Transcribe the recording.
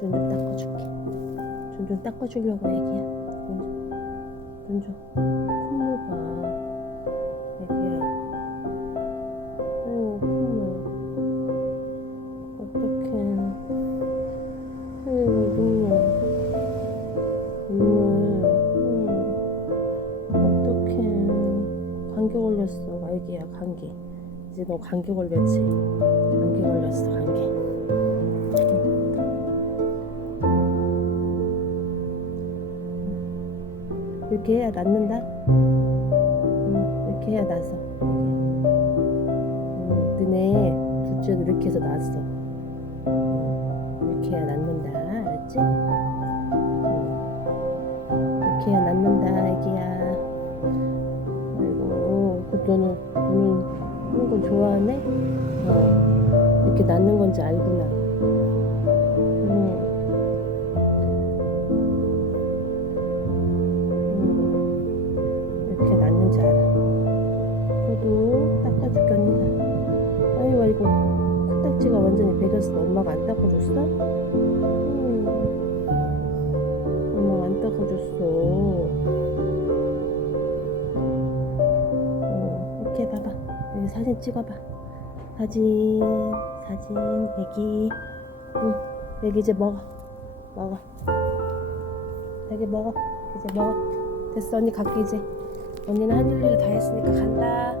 눈 좀 닦아주려고 애기야. 눈 좀. 콧물 봐. 애기야. 아이고, 콧물. 어떡해. 아이고, 눈물. 눈물. 응. 어떡해. 감기 걸렸어, 애기야, 감기. 이제 너 감기 걸렸지? 감기 걸렸어, 감기. 이렇게 해야 낫는다? 응, 이렇게 해야. 응, 너네 둘째도 이렇게 해서 나았어. 이렇게 해야 낫는다. 알았지? 응. 이렇게 해야 낫는다, 애기야. 아이고, 그 너는, 너는 하는 거 좋아하네? 어, 이렇게 낫는 건지 알구나. 완전히 베겼어. 엄마가 안 닦아줬어? 음, 엄마가 안 닦아줬어. 어, 이렇게 봐봐. 여기 사진 찍어봐. 사진, 사진, 애기. 응, 애기 이제 먹어. 먹어. 애기 먹어. 이제 먹어. 됐어 언니 갈게 이제 언니는 할 일을 다 했으니까 간다